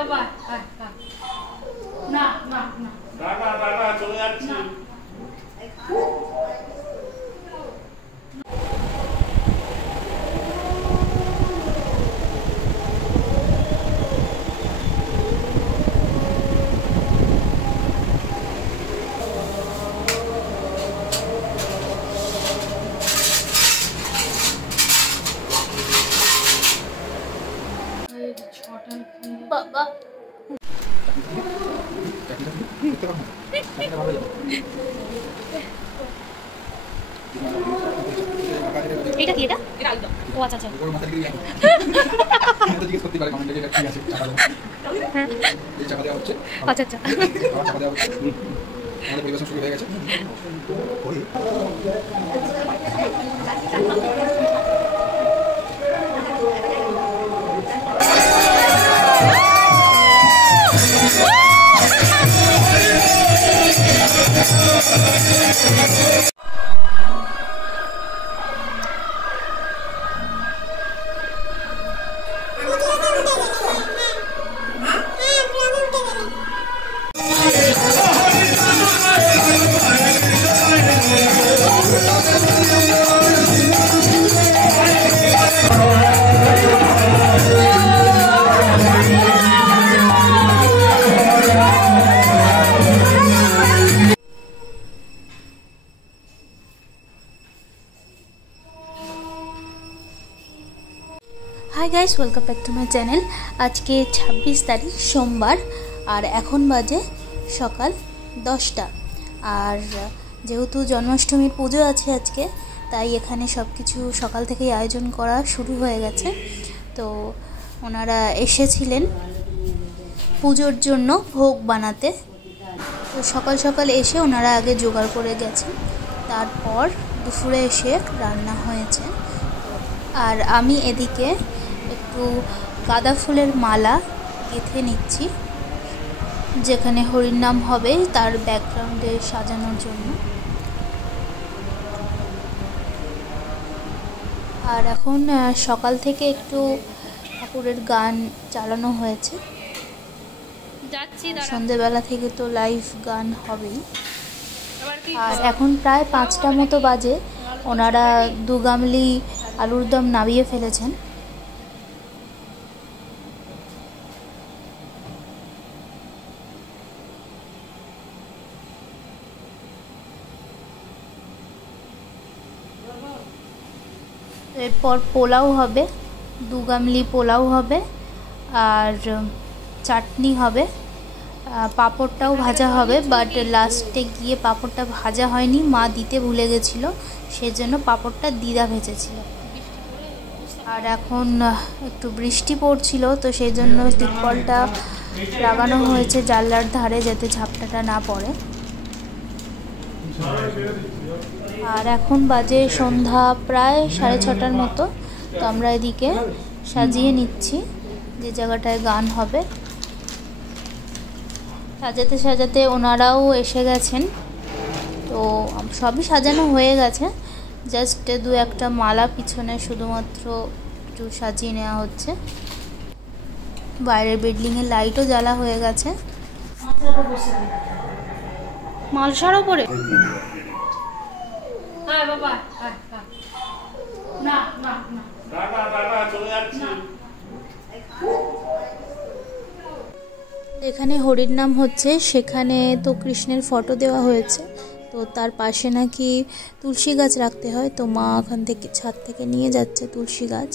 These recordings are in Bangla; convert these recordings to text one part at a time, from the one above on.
বাবা না না না টাটা টাটা চলে যাচ্ছি। বাবা এটা কি? এটা ও আচ্ছা আচ্ছা আচ্ছা আচ্ছা আমাদের পরিবেশন শুরু হয়ে গেছে। Hi guys, welcome back to my channel. আজকে 26 তারিখ সোমবার, আর এখন বাজে সকাল 10টা। আর যেহেতু জন্মাষ্টমীর পুজো আছে আজকে, তাই এখানে সব কিছু সকাল থেকেই আয়োজন করা শুরু হয়ে গেছে। তো ওনারা এসেছিলেন পুজোর জন্য ভোগ বানাতে। তো সকাল সকাল এসে ওনারা আগে জোগাড় করে গেছেন, তারপর দুপুরে এসে রান্না হয়েছে। আর আমি এদিকে একটু গাঁদা ফুলের মালা গেঁথে নিচ্ছি, যেখানে হরির নাম হবে তার ব্যাকগ্রাউন্ডে সাজানোর জন্য। আর এখন সকাল থেকে একটু ঠাকুরের গান চালানো হয়েছে, সন্ধেবেলা থেকে তো লাইভ গান হবেই। আর এখন প্রায় 5টা মতো বাজে, ওনারা 2 গামলি আলুর দম নামিয়ে ফেলেছেন। এরপর পোলাও হবে, 2 গামলি পোলাও হবে, আর চাটনি হবে, পাঁপড়টাও ভাজা হবে। বাট লাস্টে গিয়ে পাঁপড়টা ভাজা হয়নি, মা দিতে ভুলে গেছিলো, সেজন্য পাঁপড়টা দিদা ভেজেছিল। আর এখন একটু বৃষ্টি পড়ছিল, তো সেই জন্য টিপকলটা লাগানো হয়েছে জানলার ধারে, যাতে ঝাপটাটা না পড়ে। আর এখন বাজে সন্ধ্যা প্রায় 6:30টার মতো। তো আমরা এদিকে সাজিয়ে নিচ্ছি যে জায়গাটায় গান হবে। সাজাতে সাজাতে ওনারাও এসে গেছেন, তো সবই সাজানো হয়ে গেছে। জাস্ট 2-1টা মালা পিছনে শুধুমাত্র একটু সাজিয়ে নেওয়া হচ্ছে। বাইরের বিল্ডিংয়ের লাইটও জ্বালা হয়ে গেছে। মালসার ওপরে বাবা না না না টাটা টাটা চলে যাচ্ছি। এখানে হরির নাম হচ্ছে, সেখানে তো কৃষ্ণের ফটো দেওয়া হয়েছে। তো তার পাশে নাকি তুলসী গাছ রাখতে হয়, তো মা ওখান থেকে ছাদ থেকে নিয়ে যাচ্ছে তুলসী গাছ।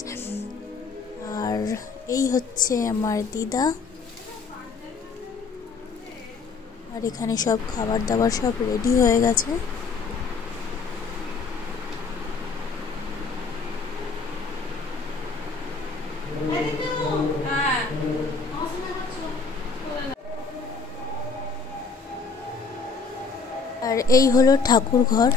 আর এই হচ্ছে আমার দিদা। আর এখানে সব খাবার দাবার সব রেডি হয়ে গেছে। আর এই হলো ঠাকুর ঘর।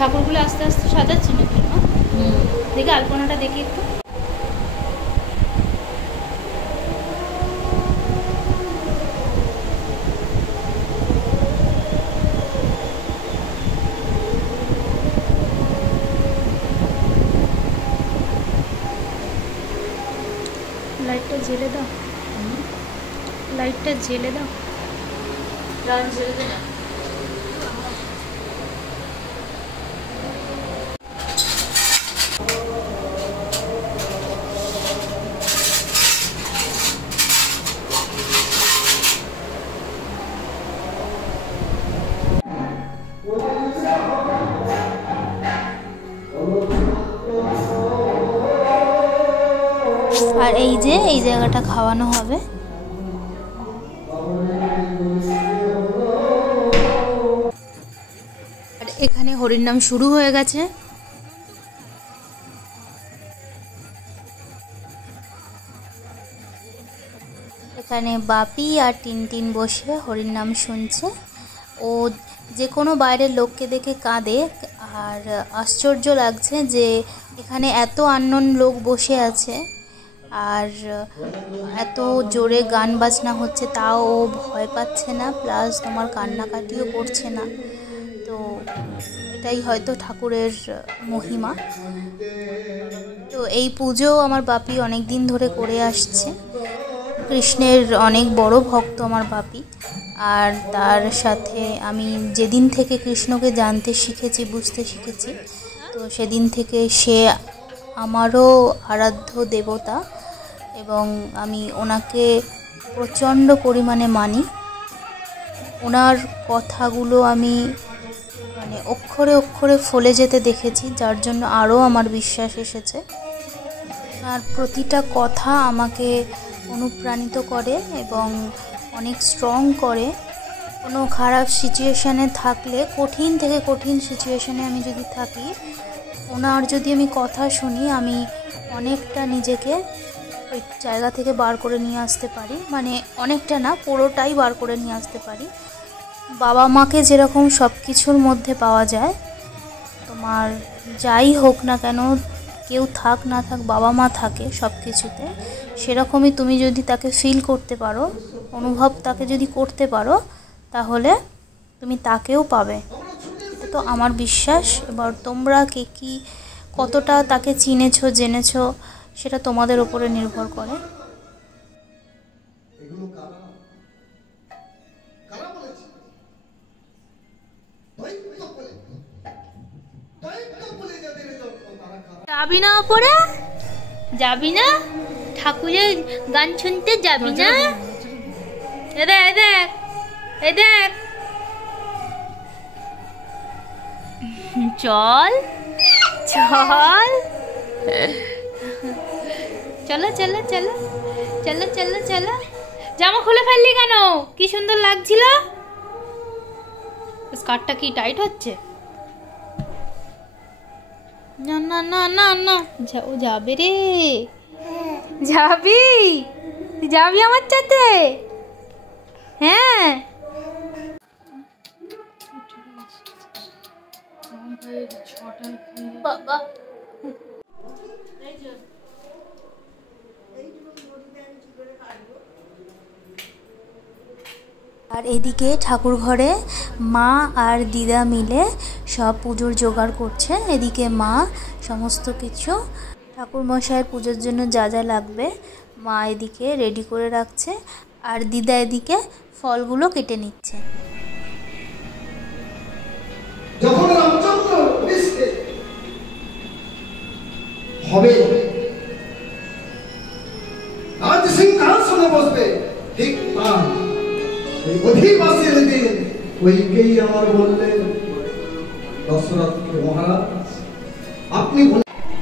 ঠাকুরগুলো আস্তে আস্তে সাজাচ্ছি নাকি? দেখি আলপনাটা দেখি একটু। লাইটটা জ্বেলে দাও, লাইটটা জ্বেলে দাও। জ্বেলে দে না। আর এই যে এই জায়গাটা খাওয়ানো হবে। আর এখানে হরির নাম শুরু হয়ে গেছে। এখানে বাপি আর টিনটিন বসে হরির নাম শুনছে। ও যে কোনো বাইরের লোককে দেখে কাঁদে। আর আশ্চর্য লাগছে যে এখানে এত আননোন লোক বসে আছে আর এত জোরে গান বাজনা হচ্ছে, তাও ও ভয় পাচ্ছে না, প্লাস তোমার কান্নাকাটিও করছে না। তো এটাই হয়তো ঠাকুরের মহিমা। তো এই পুজো আমার বাপি অনেক দিন ধরে করে আসছে। কৃষ্ণের অনেক বড় ভক্ত আমার বাপি। আর তার সাথে আমি যেদিন থেকে কৃষ্ণকে জানতে শিখেছি, বুঝতে শিখেছি, তো সেদিন থেকে সে আমারও আরাধ্য দেবতা এবং আমি ওনাকে প্রচণ্ড পরিমাণে মানি। ওনার কথাগুলো আমি মানে অক্ষরে অক্ষরে ফলে যেতে দেখেছি, যার জন্য আরও আমার বিশ্বাস এসেছে। আর প্রতিটা কথা আমাকে অনুপ্রাণিত করে এবং অনেক স্ট্রং করে। কোনো খারাপ সিচুয়েশানে থাকলে, কঠিন থেকে কঠিন সিচুয়েশানে আমি যদি থাকি, ওনার যদি আমি কথা শুনি, আমি অনেকটা নিজেকে ওই জায়গা থেকে বার করে নিয়ে আসতে পারি। মানে অনেকটা না, পুরোটাই বার করে নিয়ে আসতে পারি। বাবা মাকে যেরকম সব কিছুর মধ্যে পাওয়া যায়, তোমার যাই হোক না কেন, কেউ থাক না থাক, বাবা মা থাকে সব কিছুতে, সেরকমই তুমি যদি তাকে ফিল করতে পারো, অনুভব তাকে যদি করতে পারো, তাহলে তুমি তাকেও পাবে। এটা তো আমার বিশ্বাস। এবার তোমরা কে কী কতটা তাকে চিনেছো, জেনেছো, সেটা তোমাদের উপরে নির্ভর করে। যাবি না ওপরে? যাবি না? ঠাকুরের গান শুনতে যাবি না? এ দেখ, এ দেখ, এ দেখ, চল চল, চলো চলো চলো চলো চলো চলো। জামা খুলে ফেললি কেন? কি সুন্দর লাগছিল। স্কার্টটা কি টাইট হচ্ছে? না না না না না, ও যাবে রে। যাবি? যাবি আমার সাথে? হ্যাঁ। বাবা আর এদিকে ঠাকুর ঘরে মা আর দিদা মিলে সব পুজোর জোগাড় করছে। এদিকে মা সমস্ত কিছু ঠাকুর মশাইয়ের পুজোর জন্য যা যা লাগবে মা এদিকে রেডি করে রাখছে, আর দিদা এদিকে ফলগুলো কেটে নিচ্ছে। যখন রামচন্দ্র হবে রাজ সিংহাসনে বসবে, ঠিক তার অধিবাসীর দিন ওইকেই আমার বললেন, দশরথকে মহারাজ আপনি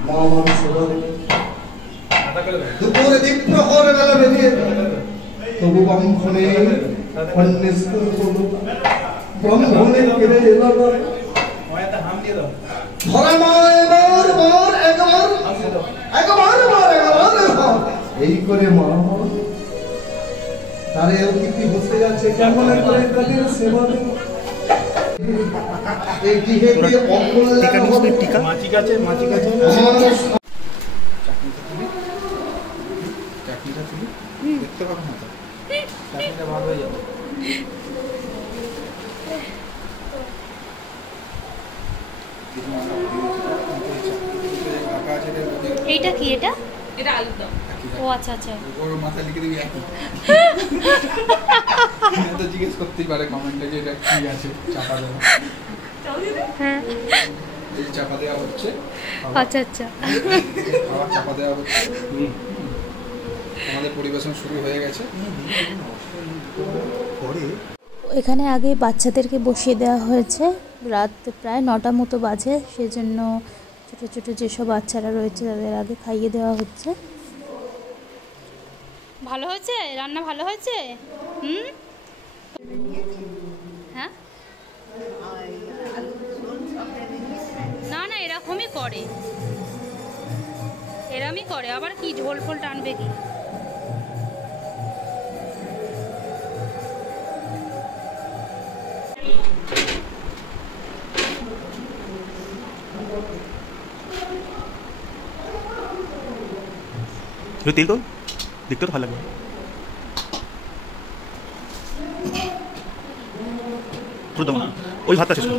মা মানুষ দুপুরে দ্বীপ্রহর বেলা বেরিয়ে তবু ব্রহ্মণে অন্বেষণ করবো, ব্রহ্মণে ফিরে এলাম ধরা মা এবার বার একবার একবার বার একবার এই করে মা তারে অতিথি বসে আছে কেমন করে তাদের সেবা দেব। এই গৃহেতে অকল্যাণ হবে। মাছি গাছে আমার চাটনিটা তুলি দেখতে পাবো না তো, চাটনিটা ভালো হয়ে যাবে। এইটা কি? এটা এটা আলুর দম। ও আচ্ছা আচ্ছা। ওর মাথায় লিখে দিবি একই। তো জিজ্ঞেস করতেই পারে কমেন্টে যে এটা কি আছে, চাপা দেওয়া। হ্যাঁ এই চাপা দেওয়া হচ্ছে, আচ্ছা আচ্ছা। খাবার চাপা দেওয়া হচ্ছে। আমাদের পরিবেশন শুরু হয়ে গেছে। এখানে আগে বাচ্চাদেরকে বসিয়ে দেওয়া হয়েছে, রাত প্রায় 9টা মতো বাজে, সেজন্য ছোটো ছোটো যেসব বাচ্চারা রয়েছে তাদের আগে খাইয়ে দেওয়া হচ্ছে। ভালো হয়েছে রান্না? ভালো হয়েছে? হ্যাঁ না না এরকমই করে, এরমই করে, আবার কি ঝোল ফোল টানবে কি? তেল তো দেখতে তো ভালো লাগবে। পুরো দাও ওই ভাতটা শেষ করো।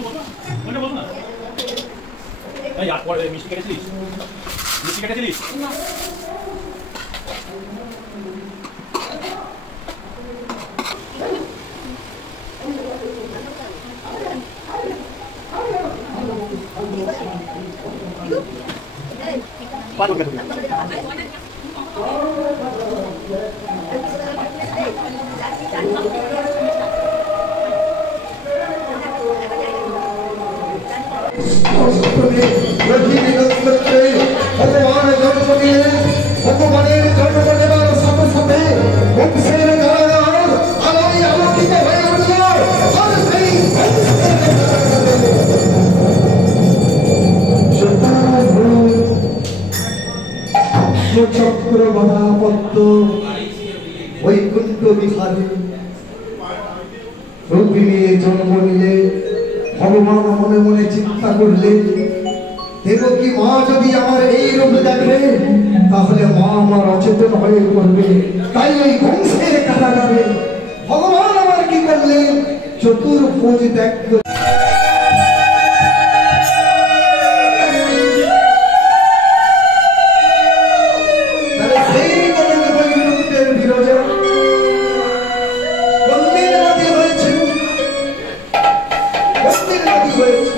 মিষ্টি কেটেছিলিস? মিষ্টি কেটেছিলিস? ভগবানের জন্ম দিলেন, ভগবানের জন্ম দেওয়ার সাথে সাথে বংশের কারাগার আলোয় আলোকিত হয়ে উঠল। আর সেই চক্র গদাপদ্ম বৈকুণ্ঠ বিহারে রূপিণী জন্ম নিলে। ভগবান মনে মনে চিন্তা করলেন, দেবকী মা যদি আমার এই রূপ দেখে তাহলে মা আমার অচেতন হয়ে পড়বে। তাই ওই বংশের কারাগারে ভগবান আমার কি করলেন, চতুর্ভুজ ত্যাগ করে সেই কলঙ্ক বৈকুণ্ঠের বিরজা মন্দির নদী হয়েছে, মন্দির নদী হয়েছে।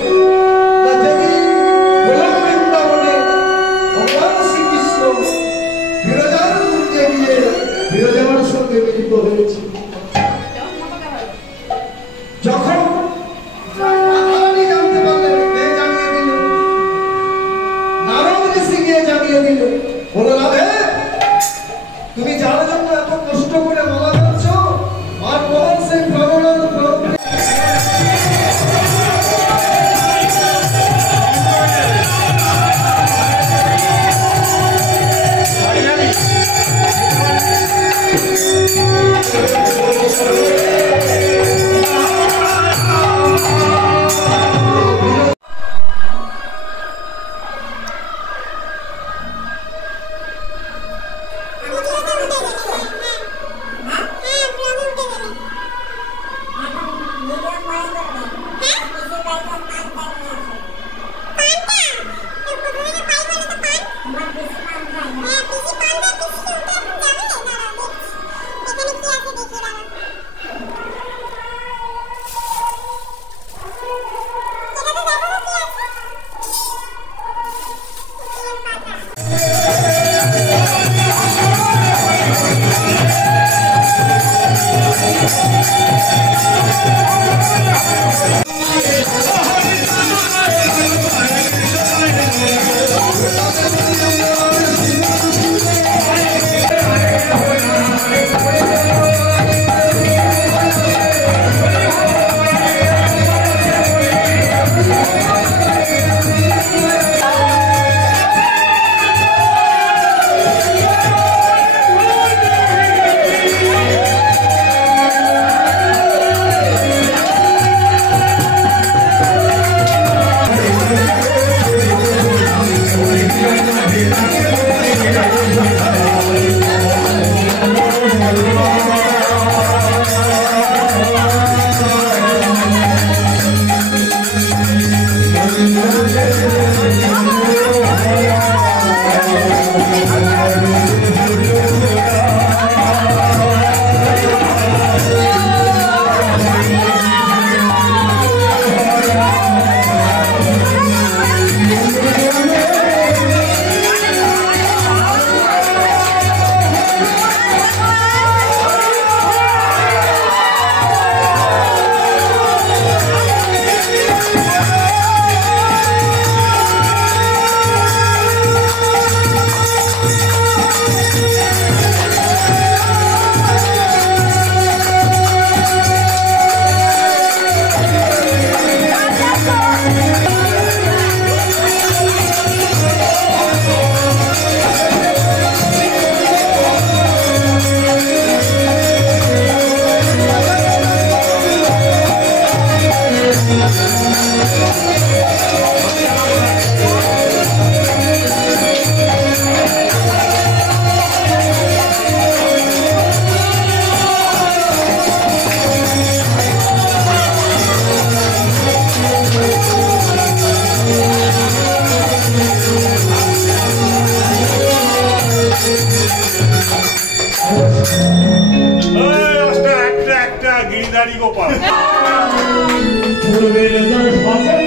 যখন রানী জানতে পারলেন, কে জানিয়ে দিল? নারদ ঋষি গিয়ে জানিয়ে দিল, বলো রাধে তুমি যার জন্য এত কষ্ট করে মালা যাচ্ছ, আর বল সেই প্রগণার একটা গিরিধারী গোপাল পূর্বের সকল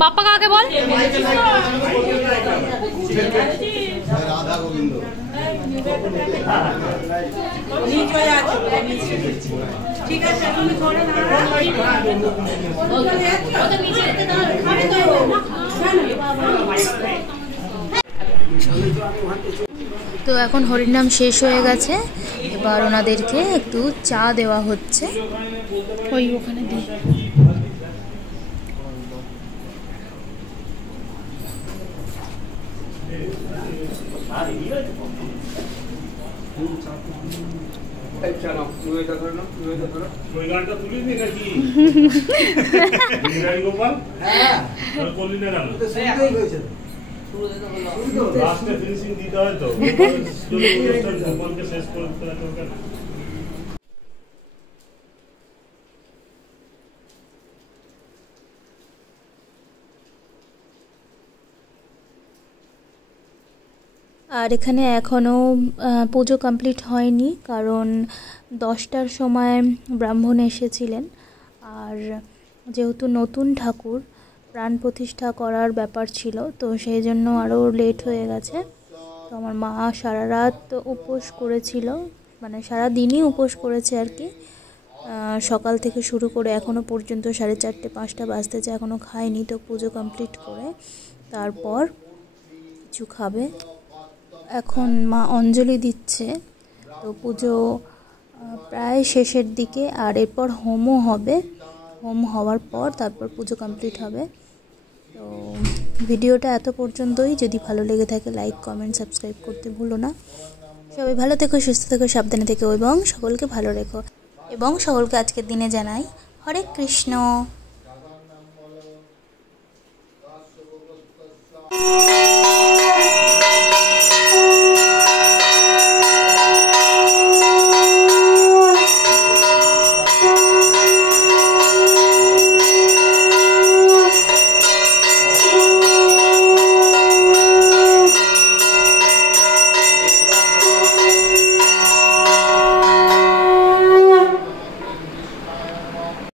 বাপ্পা কাকে বল রাধা গোবিন্দ ঠিক আছে তুমি ধরে তো এখন হরিনাম শেষ হয়ে গেছে, এবার ওনাদেরকে একটু চা দেওয়া হচ্ছে। ওই ওখানে দিই। আর এখানে এখনও পুজো কমপ্লিট হয়নি, কারণ 10টার সময় ব্রাহ্মণ এসেছিলেন। আর যেহেতু নতুন ঠাকুর প্রাণ প্রতিষ্ঠা করার ব্যাপার ছিল, তো সেই জন্য আরও লেট হয়ে গেছে। তো আমার মা সারা রাত উপোস করেছিল, মানে সারা দিনই উপোস করেছে আর কি। সকাল থেকে শুরু করে এখনও পর্যন্ত 4:30 5টা বাজতেছে, এখনও খায়নি। তো পুজো কমপ্লিট করে তারপর কিছু খাবে। এখন মা অঞ্জলি দিচ্ছে, তো পুজো প্রায় শেষের দিকে। আর এরপর হোমও হবে, হোম হওয়ার পর তারপর পুজো কমপ্লিট হবে। তো ভিডিওটা এত পর্যন্তই। যদি ভালো লেগে থাকে লাইক কমেন্ট সাবস্ক্রাইব করতে ভুলো না। সবাই ভালো থেকো, সুস্থ থেকো, সাবধানে থেকো এবং সকলকে ভালো রেখো। এবং সকলকে আজকের দিনে জানাই হরে কৃষ্ণ।